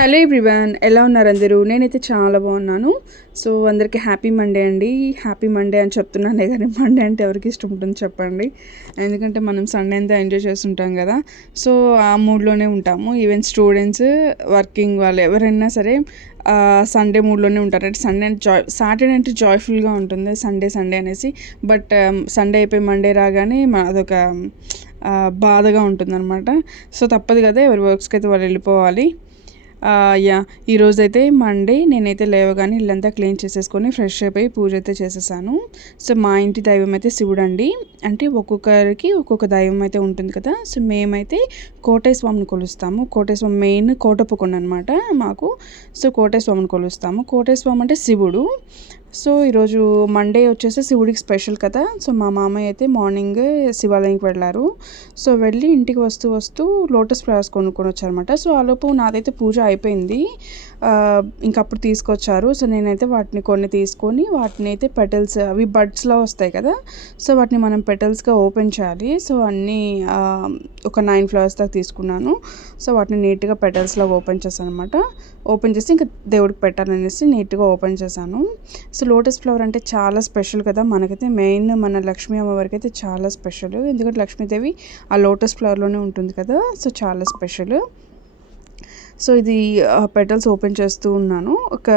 Hello everyone ఎలా ఉన్నారు అందరూ? నేనైతే చాలా బాగున్నాను. సో అందరికీ హ్యాపీ మండే అండి. హ్యాపీ మండే అని చెప్తున్నానే కానీ మండే అంటే ఎవరికి ఇష్టం ఉంటుంది చెప్పండి. ఎందుకంటే మనం సండే అంతా ఎంజాయ్ చేస్తుంటాం కదా. సో ఆ మూడ్లోనే ఉంటాము. ఈవెన్ స్టూడెంట్స్ వర్కింగ్ వాళ్ళు ఎవరైనా సరే సండే మూడ్లోనే ఉంటారు. అంటే సండే అంటే జాయ్ సాటర్డే అంటే జాయ్ఫుల్గా ఉంటుంది. సండే సండే అనేసి. బట్ సండే అయిపోయి మండే రాగానే మా- అదొక బాధగా ఉంటుందన్నమాట. సో తప్పదు కదా. ఎవరి వర్క్స్కి అయితే వాళ్ళు వెళ్ళిపోవాలి. యా. ఈరోజు అయితే మండే నేనైతే లేవగానే ఇల్లంతా క్లీన్ చేసేసుకొని ఫ్రెష్ అయిపోయి పూజ అయితే చేసేసాను. సో మా ఇంటి దైవం అయితే శివుడు అండి అంటే ఒక్కొక్కరికి ఒక్కొక్క దైవం అయితే ఉంటుంది కదా. సో మేమైతే కోటేశ్వామిని స్వామిని కొలుస్తాము. కోటేశ్వామి మెయిన్ కోటప్పకొండ అనమాట మాకు. సో కోటేశ్వామిని స్వామిని కొలుస్తాము. కోటేశ్వామి అంటే శివుడు. సో ఈరోజు మండే వచ్చేసి శివుడికి స్పెషల్ కదా. సో మా మామయ్య అయితే మార్నింగ్ శివాలయంకి వెళ్ళారు. సో వెళ్ళి ఇంటికి వస్తూ వస్తూ లోటస్ ఫ్లవర్స్ కొనుక్కొని వచ్చారనమాట సో ఆలోపు నాదైతే పూజ అయిపోయింది. ఆ, ఇంక అప్పుడు తీసుకొచ్చారు. సో నేనైతే వాటిని కొన్ని తీసుకొని వాటిని అయితే పెటల్స్ అవి బడ్స్లో వస్తాయి కదా. సో వాటిని మనం పెటల్స్గా ఓపెన్ చేయాలి. సో అన్నీ ఒక నైన్ ఫ్లవర్స్ దాకా తీసుకున్నాను. సో వాటిని నీట్గా పెటల్స్లో ఓపెన్ చేశాను అనమాట ఓపెన్ చేసి ఇంకా దేవుడికి పెట్టాలనేసి నీట్గా ఓపెన్ చేశాను. సో లోటస్ ఫ్లవర్ అంటే చాలా స్పెషల్ కదా. మనకైతే మెయిన్ మన లక్ష్మీ అమ్మవారికి అయితే చాలా స్పెషల్ ఎందుకంటే లక్ష్మీదేవి ఆ లోటస్ ఫ్లవర్లోనే ఉంటుంది కదా. సో చాలా స్పెషల్ సో ఇది పెటల్స్ ఓపెన్ చేస్తూ ఉన్నాను. ఒక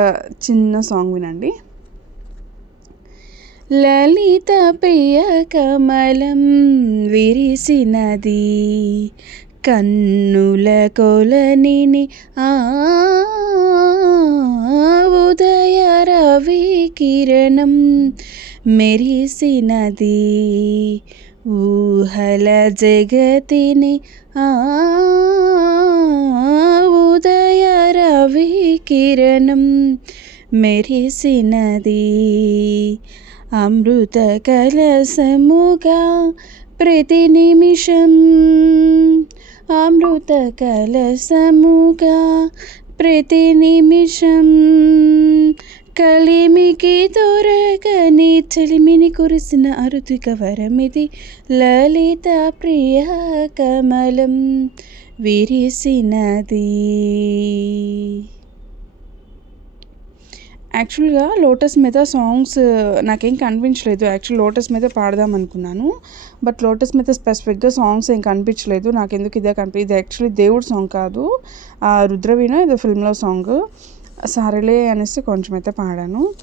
చిన్న సాంగ్ వినండి. లలిత ప్రియ కమలం విరిసినది. కన్నుల కొలనిని ఆ ఉదయ రవి కిరణం మెరిసినది. ఊహల జగతిని ఆ ఉదయ రవి కిరణం మెరిసినది. అమృత కలసముగా ప్రతి నిమిషం. అమృత కలసముగా ప్రతి నిమిషం. కలిమికి దొరకని చెలిమిని కురిసిన అరుతిక వరమిది లలిత ప్రియ కమలం విరిసినది. యాక్చువల్గా లోటస్ మీద సాంగ్స్ నాకేం కనిపించలేదు. యాక్చువల్ లోటస్ మీద పాడదాం అనుకున్నాను. బట్ లోటస్ మీద స్పెసిఫిక్గా సాంగ్స్ ఏం కనిపించలేదు. నాకు ఎందుకు ఇదే కనిపి ఇది యాక్చువల్లీ దేవుడు సాంగ్ కాదు. ఆ రుద్రవీణ ఇది ఫిల్మ్లో సాంగ్. సరేలే అనేసి కొంచెం అయితే పాడాను.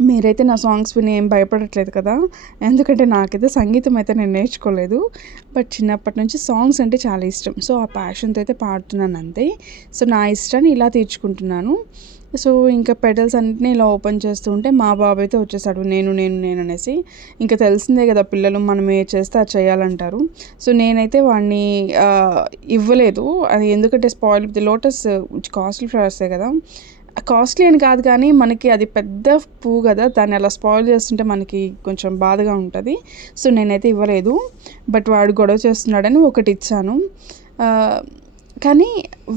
మీరైతే నా సాంగ్స్ విని ఏం భయపడట్లేదు కదా? ఎందుకంటే నాకైతే సంగీతం అయితే నేను నేర్చుకోలేదు. బట్ చిన్నప్పటి నుంచి సాంగ్స్ అంటే చాలా ఇష్టం. సో ఆ ప్యాషన్తో అయితే పాడుతున్నాను అంతే. సో నా ఇష్టాన్ని ఇలా తీర్చుకుంటున్నాను. సో ఇంకా పెటల్స్ అన్నిటిని ఇలా ఓపెన్ చేస్తూ ఉంటే మా బాబు అయితే వచ్చేసాడు నేను నేను నేను అనేసి. ఇంకా తెలిసిందే కదా పిల్లలు మనం ఏ చేస్తే అది చేయాలంటారు. సో నేనైతే వాడిని ఇవ్వలేదు. అది ఎందుకంటే స్పాయిల్ లోటస్ కాస్ట్లీ ఫ్లవర్సే కదా. కాస్ట్లీ అని కాదు కానీ మనకి అది పెద్ద పువ్వు కదా దాన్ని అలా స్పాయిల్ చేస్తుంటే మనకి కొంచెం బాధగా ఉంటుంది. సో నేనైతే ఇవ్వలేదు. బట్ వాడు గొడవ చేస్తున్నాడని ఒకటి ఇచ్చాను. కానీ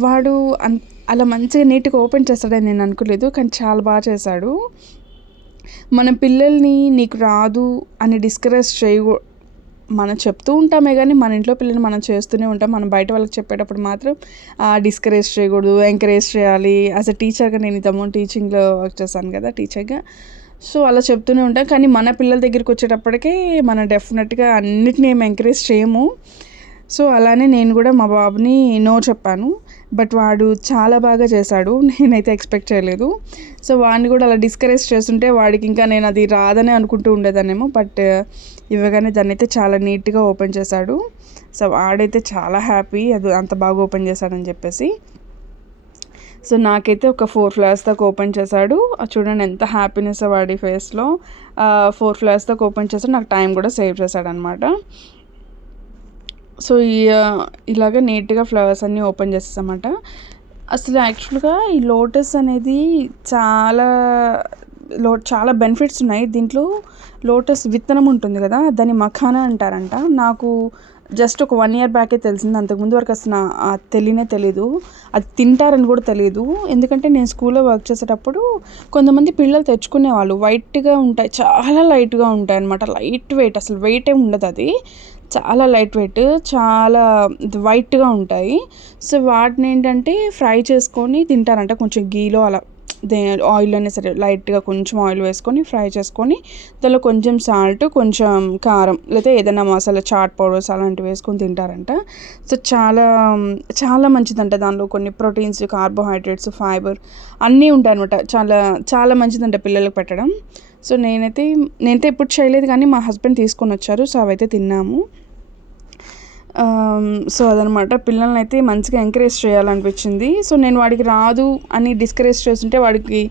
వాడు అన్ అలా మంచిగా నీట్గా ఓపెన్ చేస్తాడని నేను అనుకోలేదు కానీ చాలా బాగా చేశాడు. మన పిల్లల్ని నీకు రాదు అని డిస్కరేజ్ చేయకూ మనం చెప్తూ ఉంటామే కానీ మన ఇంట్లో పిల్లల్ని మనం చేస్తూనే ఉంటాం. మనం బయట వాళ్ళకి చెప్పేటప్పుడు మాత్రం డిస్కరేజ్ చేయకూడదు ఎంకరేజ్ చేయాలి. యాజ్ అ టీచర్గా నేను ఇంతకుముందు టీచింగ్లో వర్క్ చేశాను కదా టీచర్గా. సో అలా చెప్తూనే ఉంటాం. కానీ మన పిల్లల దగ్గరికి వచ్చేటప్పటికే మనం డెఫినెట్గా అన్నిటిని ఏం ఎంకరేజ్ చేయము. సో అలానే నేను కూడా మా బాబుని నో చెప్పాను బట్ వాడు చాలా బాగా చేశాడు. నేనైతే ఎక్స్పెక్ట్ చేయలేదు. సో వాడిని కూడా అలా డిస్కరేజ్ చేస్తుంటే వాడికి ఇంకా నేను అది రాదనే అనుకుంటూ ఉండేదానేమో బట్ ఇవ్వగానే దాన్ని అయితే చాలా నీట్గా ఓపెన్ చేశాడు. సో వాడైతే చాలా హ్యాపీ అది అంత బాగా ఓపెన్ చేశాడని చెప్పేసి. సో నాకైతే ఒక ఫోర్ ఫ్లవర్స్ దాకా ఓపెన్ చేశాడు. చూడండి ఎంత హ్యాపీనెస్ వాడి ఫేస్లో. ఫోర్ ఫ్లవర్స్ దాకా ఓపెన్ చేశాడు. నాకు టైం కూడా సేవ్ చేశాడు అనమాట సో ఈ ఇలాగ నీట్గా ఫ్లవర్స్ అన్నీ ఓపెన్ చేస్తామన్నమాట అసలు యాక్చువల్గా ఈ లోటస్ అనేది చాలా లో చాలా బెనిఫిట్స్ ఉన్నాయి. దీంట్లో లోటస్ విత్తనం ఉంటుంది కదా దాన్ని మఖానా అంటారంట. నాకు జస్ట్ ఒక వన్ ఇయర్ బ్యాకే తెలిసింది. అంతకుముందు వరకు అసలు నా తెలియనే తెలీదు. అది తింటారని కూడా తెలియదు ఎందుకంటే నేను స్కూల్లో వర్క్ చేసేటప్పుడు కొంతమంది పిల్లలు తెచ్చుకునేవాళ్ళు. వైట్గా ఉంటాయి. చాలా లైట్గా ఉంటాయి అనమాట లైట్ వెయిట్. అసలు వెయిటే ఉండదు అది. చాలా లైట్ వెయిట్ చాలా వైట్గా ఉంటాయి. సో వాటిని ఏంటంటే ఫ్రై చేసుకొని తింటారంట. కొంచెం గీలో అలా దే ఆయిల్ అయినా సరే లైట్గా కొంచెం ఆయిల్ వేసుకొని ఫ్రై చేసుకొని దానిలో కొంచెం సాల్ట్ కొంచెం కారం లేకపోతే ఏదైనా మసాలా చాట్ పౌడర్స్ అలాంటివి వేసుకొని తింటారంట. సో చాలా చాలా మంచిదంట దానిలో కొన్ని ప్రోటీన్స్ కార్బోహైడ్రేట్స్ ఫైబర్ అన్నీ ఉంటాయి అనమాట చాలా చాలా మంచిదంట పిల్లలకు పెట్టడం. సో నేనైతే నేనైతే ఎప్పుడు చేయలేదు కానీ మా హస్బెండ్ తీసుకొని వచ్చారు సో అవైతే తిన్నాము. సో అదనమాట పిల్లల్ని అయితే మంచిగా ఎంకరేజ్ చేయాలనిపించింది. సో నేను వాడికి రాదు అని డిస్కరేజ్ చేస్తుంటే వాడికి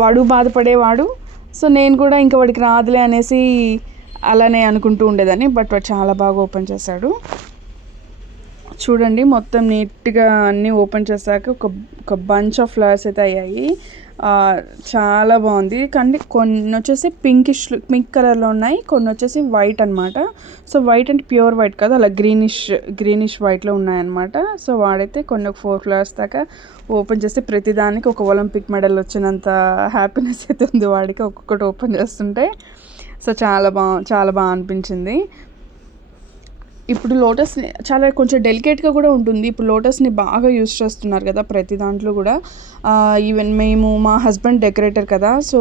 వాడు బాధపడేవాడు. సో నేను కూడా ఇంకా వాడికి రాదులే అనేసి అలానే అనుకుంటూ ఉండేదాన్ని బట్ వాడు చాలా బాగా ఓపెన్ చేశాడు. చూడండి మొత్తం నీట్గా అన్నీ ఓపెన్ చేశాక ఒక ఒక బంచ్ ఆఫ్ ఫ్లవర్స్ అయితే అయ్యాయి. చాలా బాగుంది. కానీ కొన్ని వచ్చేసి పింకిష్ పింక్ కలర్లో ఉన్నాయి. కొన్ని వచ్చేసి వైట్ అనమాట సో వైట్ అంటే ప్యూర్ వైట్ కాదు. అలా గ్రీనిష్ గ్రీనిష్ వైట్లో ఉన్నాయన్నమాట. సో వాడైతే కొన్ని ఒక ఫోర్ ఫ్లవర్స్ దాకా ఓపెన్ చేస్తే ప్రతిదానికి ఒక ఒలింపిక్ మెడల్ వచ్చినంత హ్యాపీనెస్ అయితే ఉంది. వాడికి ఒక్కొక్కటి ఓపెన్ చేస్తుంటే. సో చాలా బా చాలా బాగా అనిపించింది. ఇప్పుడు లోటస్ చాలా కొంచెం డెలికేట్గా కూడా ఉంటుంది. ఇప్పుడు లోటస్ని బాగా యూస్ చేస్తున్నారు కదా ప్రతి దాంట్లో కూడా. ఈవెన్ మేము మా హస్బెండ్ డెకరేటర్ కదా. సో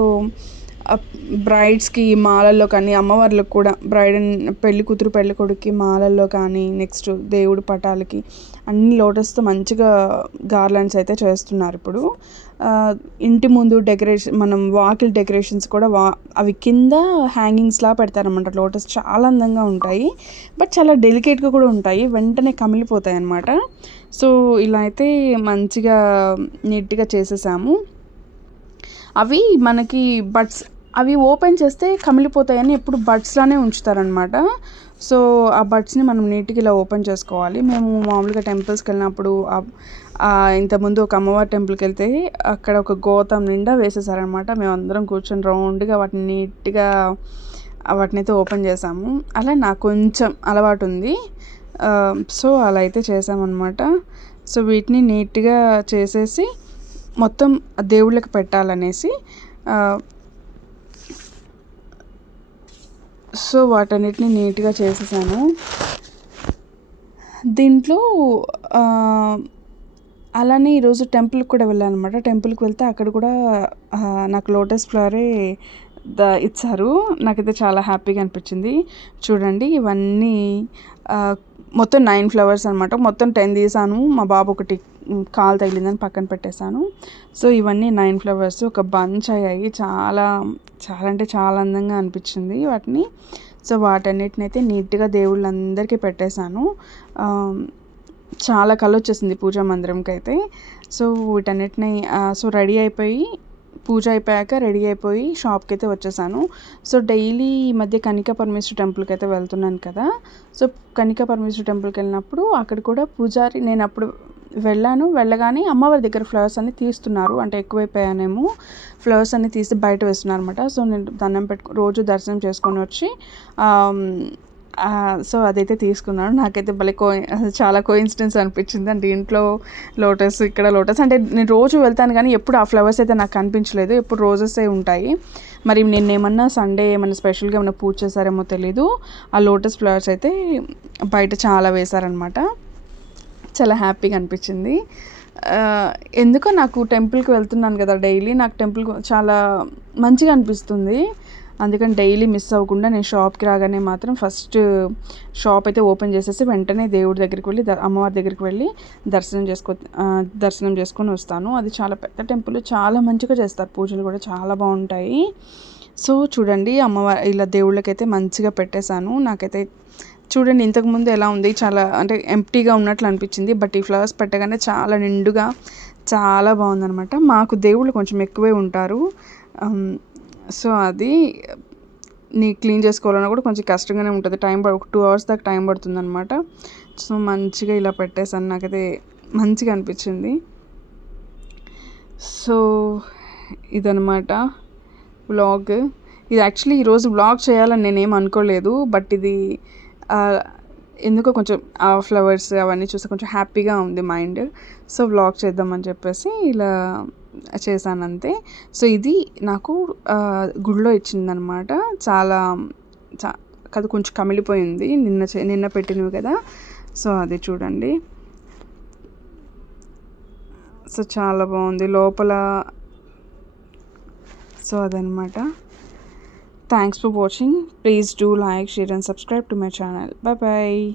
బ్రైడ్స్కి మాలల్లో కానీ అమ్మవార్లకు కూడా బ్రైడ్ పెళ్ళి కూతురు పెళ్ళి మాలల్లో కానీ నెక్స్ట్ దేవుడి పటాలకి అన్ని లోటస్తో మంచిగా గార్లాండ్స్ అయితే చేస్తున్నారు ఇప్పుడు. ఇంటి ముందు డెకరేషన్ మనం వాకిల్ డెకరేషన్స్ కూడా వా అవి కింద హ్యాంగింగ్స్లా పెడతారనమాట లోటస్ చాలా అందంగా ఉంటాయి. బట్ చాలా డెలికేట్గా కూడా ఉంటాయి. వెంటనే కమిలిపోతాయి అన్నమాట. సో ఇలా అయితే మంచిగా నీట్గా చేసేసాము. అవి మనకి బట్స్ అవి ఓపెన్ చేస్తే కమిలిపోతాయని ఎప్పుడు బడ్స్లానే ఉంచుతారనమాట సో ఆ బడ్స్ని మనం నీట్గా ఇలా ఓపెన్ చేసుకోవాలి. మేము మామూలుగా టెంపుల్స్కి వెళ్ళినప్పుడు ఇంతకుముందు ఒక అమ్మవారి టెంపుల్కి వెళ్తే అక్కడ ఒక గోతం నిండా వేసేసారనమాట మేము అందరం కూర్చొని రౌండ్గా వాటిని నీట్గా వాటిని అయితే ఓపెన్ చేసాము. అలా నాకు కొంచెం అలవాటు ఉంది. సో అలా అయితే చేసామన్నమాట. సో వీటిని నీట్గా చేసేసి మొత్తం దేవుళ్ళకి పెట్టాలనేసి సో వాటన్నిటిని నీట్గా చేసేసాను. దీంట్లో అలానే ఈరోజు టెంపుల్కి కూడా వెళ్ళాను అనమాట టెంపుల్కి వెళ్తే అక్కడ కూడా నాకు లోటస్ ఫ్లవరే ద ఇచ్చారు. నాకైతే చాలా హ్యాపీగా అనిపించింది. చూడండి ఇవన్నీ మొత్తం నైన్ ఫ్లవర్స్ అనమాట మొత్తం టెన్ తీసాను. మా బాబు ఒకటి కాలు తగిలిందని పక్కన పెట్టేశాను. సో ఇవన్నీ నైన్ ఫ్లవర్స్ ఒక బంచ్ అయ్యాయి. చాలా చాలా అంటే చాలా అందంగా అనిపించింది వాటిని. సో వాటన్నిటిని అయితే నీట్గా దేవుళ్ళందరికీ పెట్టేశాను. చాలా కళ వచ్చేసింది పూజా మందిరంకి అయితే సో వీటన్నిటిని సో రెడీ అయిపోయి పూజ అయిపోయాక రెడీ అయిపోయి షాప్కి అయితే వచ్చేసాను. సో డైలీ ఈ మధ్య కనిక పరమేశ్వర టెంపుల్కి అయితే వెళ్తున్నాను కదా. సో కనిక పరమేశ్వర టెంపుల్కి వెళ్ళినప్పుడు అక్కడ కూడా పూజారి నేను అప్పుడు వెళ్ళాను. వెళ్ళగానే అమ్మవారి దగ్గర ఫ్లవర్స్ అన్ని తీస్తున్నారు. అంటే ఎక్కువైపోయానేమో ఫ్లవర్స్ అన్ని తీసి బయట వేస్తున్నారు అనమాట సో నేను దండం పెట్టుకు రోజు దర్శనం చేసుకొని వచ్చి సో అదైతే తీసుకున్నాను. నాకైతే భలే కో చాలా కోయిన్సిడెన్స్ అనిపించింది. అంటే ఇంట్లో లోటస్ ఇక్కడ లోటస్ అంటే నేను రోజు వెళ్తాను కానీ ఎప్పుడు ఆ ఫ్లవర్స్ అయితే నాకు కనిపించలేదు. ఎప్పుడు రోజెసే ఉంటాయి. మరి నేను ఏమన్నా సండే ఏమన్నా స్పెషల్గా ఏమైనా పూజ చేశారేమో తెలీదు. ఆ లోటస్ ఫ్లవర్స్ అయితే బయట చాలా వేశారనమాట చాలా హ్యాపీగా అనిపించింది. ఎందుకో నాకు టెంపుల్కి వెళ్తున్నాను కదా డైలీ. నాకు టెంపుల్ చాలా మంచిగా అనిపిస్తుంది. అందుకని డైలీ మిస్ అవ్వకుండా నేను షాప్కి రాగానే మాత్రం ఫస్ట్ షాప్ అయితే ఓపెన్ చేసేసి వెంటనే దేవుడి దగ్గరికి వెళ్ళి అమ్మవారి దగ్గరికి వెళ్ళి దర్శనం చేసుకో దర్శనం చేసుకొని వస్తాను. అది చాలా పెద్ద టెంపుల్ చాలా మంచిగా చేస్తారు. పూజలు కూడా చాలా బాగుంటాయి. సో చూడండి అమ్మవారి ఇలా దేవుళ్ళకైతే మంచిగా పెట్టేశాను. నాకైతే చూడండి ఇంతకుముందు ఎలా ఉంది చాలా అంటే ఎంప్టీగా ఉన్నట్లు అనిపించింది బట్ ఈ ఫ్లవర్స్ పెట్టగానే చాలా నిండుగా చాలా బాగుందనమాట మాకు దేవుళ్ళు కొంచెం ఎక్కువే ఉంటారు. సో అది నీ క్లీన్ చేసుకోవాలన్నా కూడా కొంచెం కష్టంగానే ఉంటుంది. టైం ఒక టూ అవర్స్ దాకా టైం పడుతుంది అనమాట సో మంచిగా ఇలా పెట్టేసాను నాకైతే మంచిగా అనిపించింది. సో ఇదనమాట వ్లాగ్. ఇది యాక్చువల్లీ ఈరోజు వ్లాగ్ చేయాలని నేనేం అనుకోలేదు. బట్ ఇది ఎందుకో కొంచెం ఆ ఫ్లవర్స్ అవన్నీ చూస్తే కొంచెం హ్యాపీగా ఉంది మైండ్. సో వ్లాగ్ చేద్దామని చెప్పేసి ఇలా చేశానంతే. సో ఇది నాకు గుడిలో ఇచ్చిందనమాట. చాలా చా అది కొంచెం కమిలిపోయింది. నిన్న చే- నిన్న పెట్టినవి కదా. సో అది చూడండి. సో చాలా బాగుంది. లోపల సో అదనమాట. Thanks for watching please do like share and subscribe to my channel bye bye